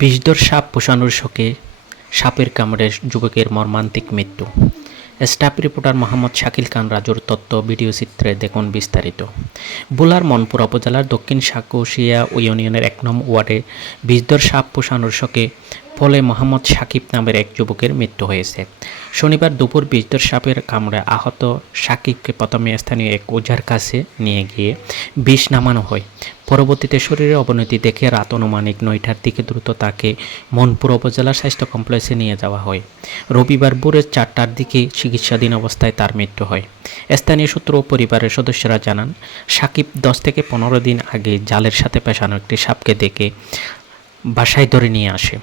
বিষধর সাপ পোষানোর শোকে সাপের কামড়ে যুবকের মর্মান্তিক মৃত্যু। স্টাফ রিপোর্টার মোহাম্মদ শাকিল খান রাজুর তথ্য ভিডিও চিত্রে দেখুন বিস্তারিত। ভোলার মনপুরা উপজেলার দক্ষিণ সাকুশিয়া ইউনিয়নের ১ নং ওয়ার্ডে বিষধর সাপ পোষানোর শোকে ফলে মোহাম্মদ সাকিব নামের এক যুবকের মৃত্যু হয়েছে। শনিবার দুপুর বিষধর সাপের কামড়ে আহত সাকিবকে প্রথমে স্থানীয় এক ওঝার কাছে নিয়ে গিয়ে বিষ নামানো হয়। পরবর্তীতে শরীরে অবনতি দেখে রাত আনুমানিক ৯টার দিকে দ্রুত তাকে মনপুরা উপজেলা স্বাস্থ্য কমপ্লেক্সে নিয়ে যাওয়া হয়। রবিবার ভোরে ৪টার দিকে চিকিৎসাধীন অবস্থায় তার মৃত্যু হয়। স্থানীয় সূত্র ও পরিবারের সদস্যরা জানান, সাকিব ১০ থেকে ১৫ দিন আগে জালের সাথে পেশানো একটি সাপকে দেখে বাসায় ধরে নিয়ে আসে।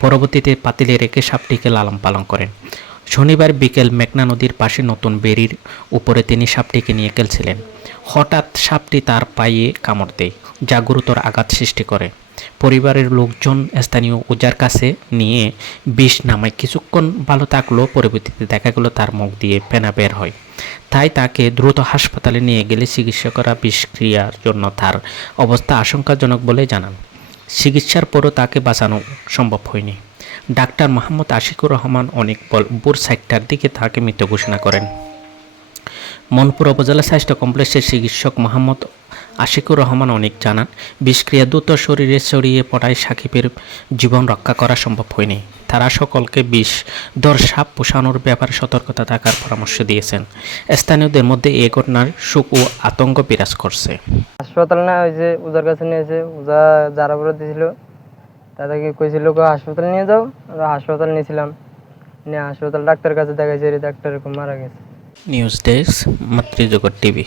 পরবর্তীতে পাতিলে রেখে সাপটিকে লালন পালন করেন। শনিবার বিকেল মেঘনা নদীর পাশে নতুন বেড়ির উপরে তিনি সাপটিকে নিয়ে খেলছিলেন। হঠাৎ সাপটি তার পায়ে কামড় দেয়, যা গুরুতর আঘাত সৃষ্টি করে। পরিবারের লোকজন স্থানীয় ওঝার কাছে নিয়ে বিষ নামায় কিছুক্ষণ ভালো থাকলেও পরবর্তীতে দেখা গেল তার মুখ দিয়ে ফেনা বের হয়। তাই তাকে দ্রুত হাসপাতালে নিয়ে গেলে চিকিৎসকরা বিষক্রিয়ার জন্য তার অবস্থা আশঙ্কাজনক বলে জানান। চিকিৎসার পরও তাকে বাঁচানো সম্ভব হয়নি। ডাক্তার মোহাম্মদ আশিকুর রহমান অনেক ভোর ৪টার দিকে তাকে মৃত ঘোষণা করেন। মনপুরা উপজেলা স্বাস্থ্য কমপ্লেক্সের চিকিৎসক মোহাম্মদ আশিকুর রহমান অনেক জানান, বিষক্রিয়া দ্রুত শরীরে ছড়িয়ে পড়ায় সাকিবের জীবন রক্ষা করা সম্ভব হয়নি। তারা সকলকে বিষধর সাপ পোষানোর ব্যাপারে সতর্কতা থাকার পরামর্শ দিয়েছেন। স্থানীয়দের মধ্যে এই ঘটনার শোক ও আতঙ্ক বিরাজ করছে। হাসপাতাল না ওই যে ওজার কাছে নিয়েছে, ওজা যারা করে দিয়েছিল তাদেরকে কইছিল হাসপাতাল নিয়ে যাও। আমরা হাসপাতাল নিয়েছিলাম, নিয়ে হাসপাতাল ডাক্তারের কাছে দেখাইছে, ডাক্তার এরকম মারা গেছে। News desk, Matrijagat TV.